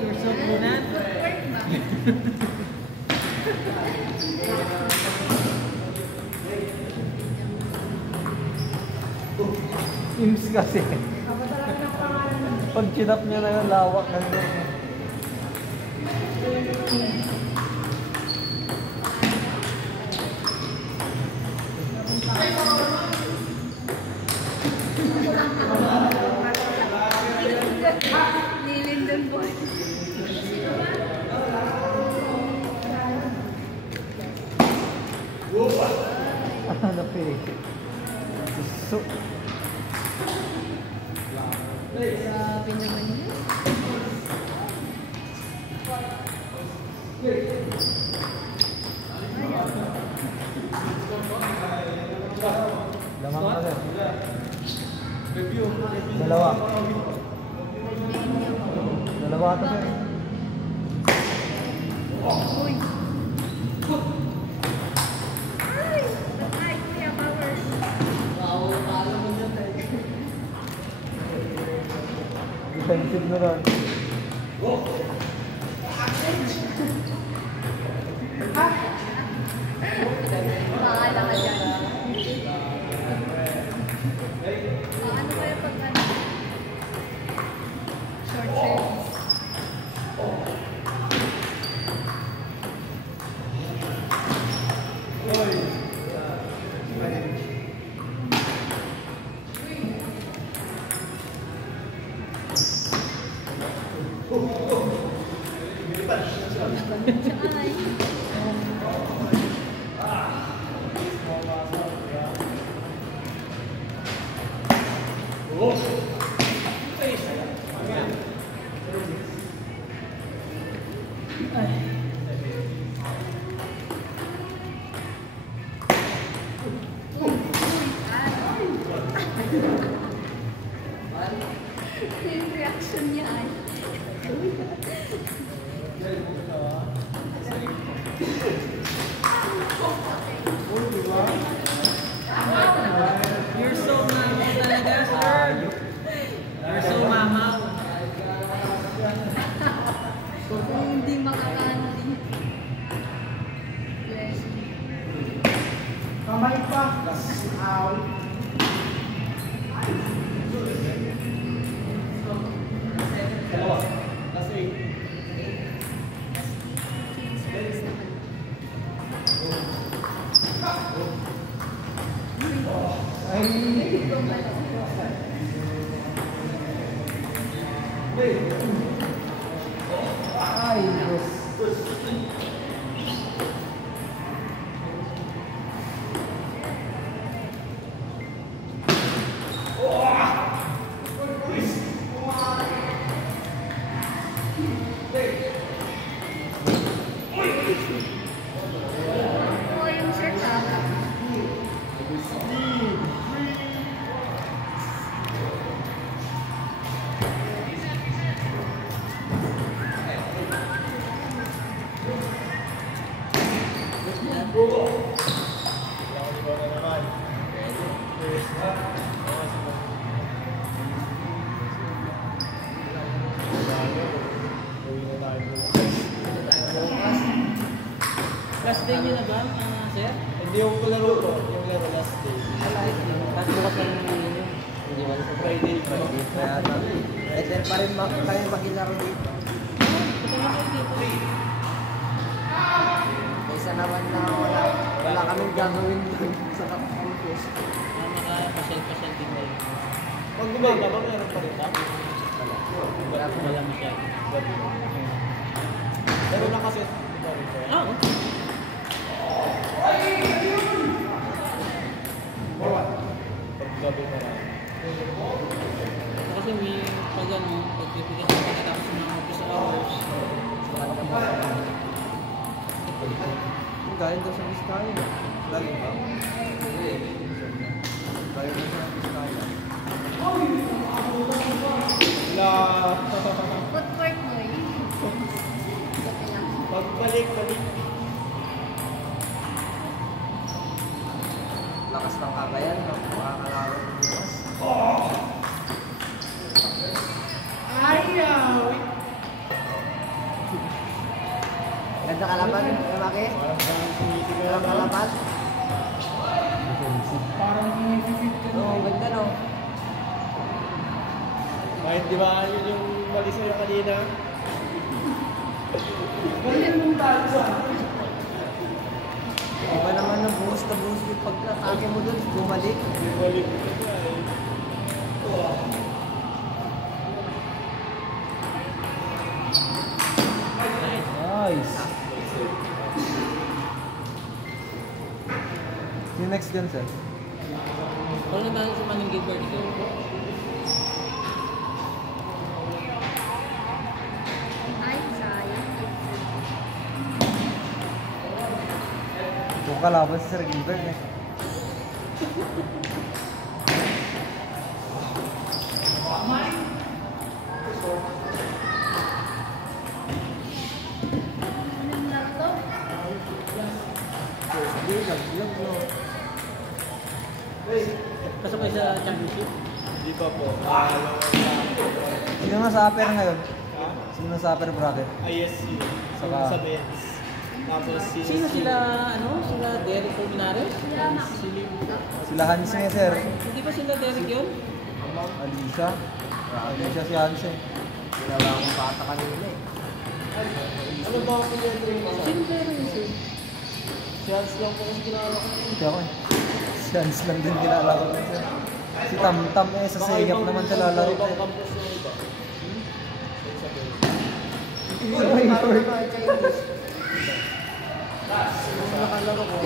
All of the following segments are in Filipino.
You're so good at Ims kasi. Pag chinap niya na yung lawak ng Lilindon boy. ano pa eh. So, Grabe naman yun. lamang ka rin. Dalawa. Dalawa ito sir. Uy. Ay! Ay, Kuya Power. Defensive na lang. Maala ka dyan. Ano kaya pag ano? Short service. Ay. Yung reaction niya ay. You're so mamaw talaga, sir. You're so mamaw. Hindi makakandi. Yes. Kamay pa. Ow. Ay, Diyos. Oo, yung shirt ha. Last day niyo na ba, sir? Hindi yung laro ko. Yung laro last day. Last bukas na ninyo. Hindi ba? Sa Friday. Kaya eh, then pa rin kayo maglaro dito. Kaysa naman na wala kaming gagawin sa campus. Maka-pasyal-pasyal din tayo. Pag gumaga ba, meron pa rin ba? Wala masyado. Pero na kasi. Ah, oo. Pag gabi na lang. Pagkipigas na pagkatapos ng mga office hours. Galing daw sa Vizcaya. Galing ba? Galing daw sa Vizcaya. Wala. Footwork boy. Ito lang. Pagbalik. Lakas ng kakayan, makakalaro ng bukas. Ayaw! Ganda kalaban, Maki? Ganda kalaban? Parang pinipipit ka Oo, ganda no? Kahit di ba yun yung mali sa'yo kanina? Iba naman na buhos yung pagkatake mo dun, bumalik. Balik. Nice! Yung next gun, sir? Parang nandang sa Manning Gilbert ko. Ay, sayang. Kung kalaban si Sir Gilbert eh. Anong na to? First day, laglag no. Pasok kayo sa championship. Di pa po. Sino na sa upper ngayon? Ha? Sino na sa upper bracket? ISC. Saka- Sa Benz. Tapos si... Sino sila, sila Derek Colmenares? Si Lim. Sila Hans nga, sir. Hindi ba sila Derek yun? Alisa. Alisa si Hans eh. Sila lang ang bata kanina eh. Ano ba ang pinag-train mo sa? Sino Derek yun, sir? Si Hans lang po kasi kilala ko. Hindi ako eh. Si Hans lang din kilala ko na sir. Si Tam eh, sa Segap naman siya lalaro Ibang eh. campus yung iba. Sa Benz. Yung nakalaro ko,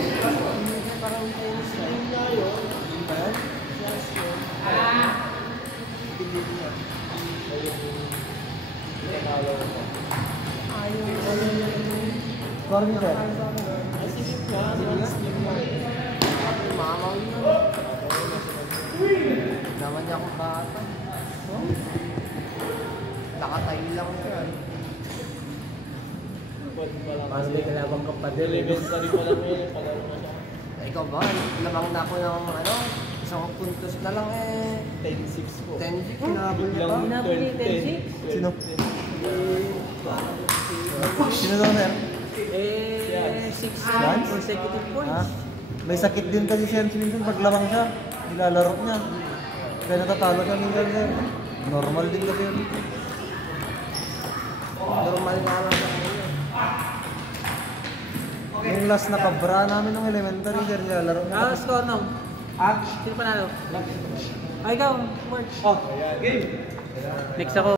parang tennis na. Yun nga yun. Hindi ba yan? Si Hans yun. Bilib niya. Ayun yung... Pinakalaw ko. Score niyo sir? Ay, si Lim nga. Si Hans Lim nga. Mamaw yun. Naman niya akong bata. Nakatayo lang siya. Pwede pa lang Paano kasi. may kalabang ka pa din? Elementary pa lang yun. Palaro na siya. Ikaw ba? Lamang na ako ng isang puntos na lang eh. 10-6 po. 10-6, kinabol niya pa. Hinabol niya yung 10-6? Sino? Sino daw sir? 6 Chance? consecutive Ha? points. May sakit din kasi si Hans minsan pag lamang siya. Nilalaro niya. Kaya natatalo siya minsan sir. Normal din kasi yun. Normal nga lang sa kanya. Yung last na kabra namin ng elementary sir, nilalaro niya. Score now. Sino panalo? Ay, ikaw, Mark. Ayan, game! Next ako.